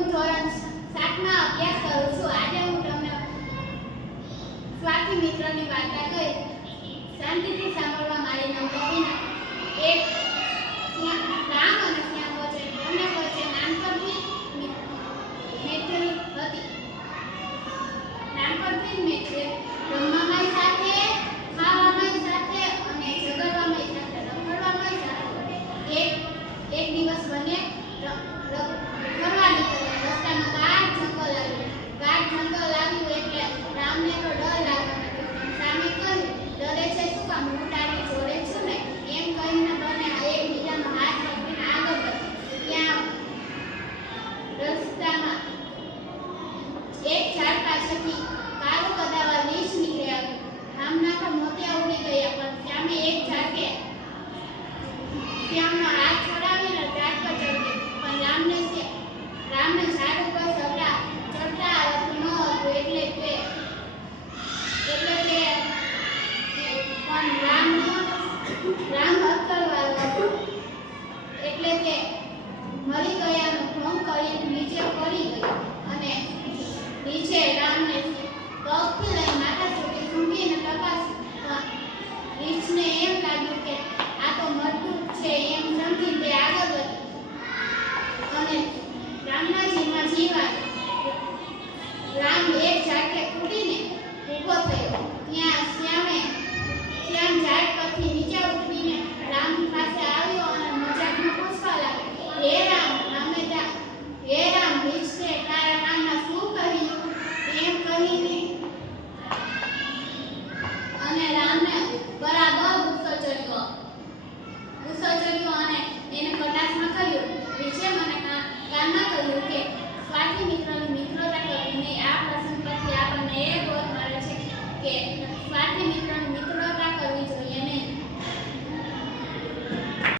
હું ધોરણ 7માં અભ્યાસ કરું છું. આજે હું તમને સ્વાર્થી મિત્રની વાર્તા કહીશ. શાંતિથી સાંભળવા મારી નમ્ર વિનંતી. એક રામ અને શ્યામ વચ્ચે બંને વચ્ચે નાનપણથી મૈત્રી હતી. નાનપણથી જ મૈત્રી, રમવામાં સાથે, ખાવામાં સાથે અને ઝઘડવામાં સાથે, રખડવામાં સાથે. એક દિવસ બંને ફરવા નીકળ્યા. રસ્તામાં ગાઢ જંગલ આવ્યું એટલે રામને તો ડર લાગવાનો હતો. સામે કહ્યું, ડરે છે શું કામ? હું તારી જોડે છું ને. એમ કહીને બંને એકબીજાનો હાથ પકડીને આગળ વધ્યા. ત્યાં રસ્તામાં એક ઝાડ પાસેથી કાળું કદાવા રીંછ નીકળી આવ્યું. રામના તો મોતિયા ઉડી ગયા, પણ શ્યામે એક ઝાડકે શ્યામનો હાથ છોડાવીને ઝાડ પર ચડી ગઈ. પણ રામને ઝાડ ઉપર ચડતા આવડતું ન હતું, એટલે તે પણ રામ હથકરવાળો હતો, એટલે કે મરી ગયાનો ઢોંગ કરીને નીચે પડી ગઈ. અને નીચે રામને પગથી લઈ માથા સુધી સૂંઘીને તપાસ્યું. રીંછને એમ લાગ્યું કે આ તો મરતું છે, એમ સમજીને તે આગળ વધી અને રામના જીવમાં જીવ આવ્યો. રામ એક ઝાડકે કૂદીને ઊભો થયો. ત્યાં શ્યામ ઝાડ પરથી નીચે ઉતરીને રામ પાસે આવ્યો અને મજાકમાં પૂછવા લાગ્યો, હે રામ, રીંછે તારા કાનમાં શું કહ્યું? એમ કહીને અને રામને બરાબર ગુસ્સો ચડ્યો અને એને કટાક્ષમાં કહ્યું, રીંછે મને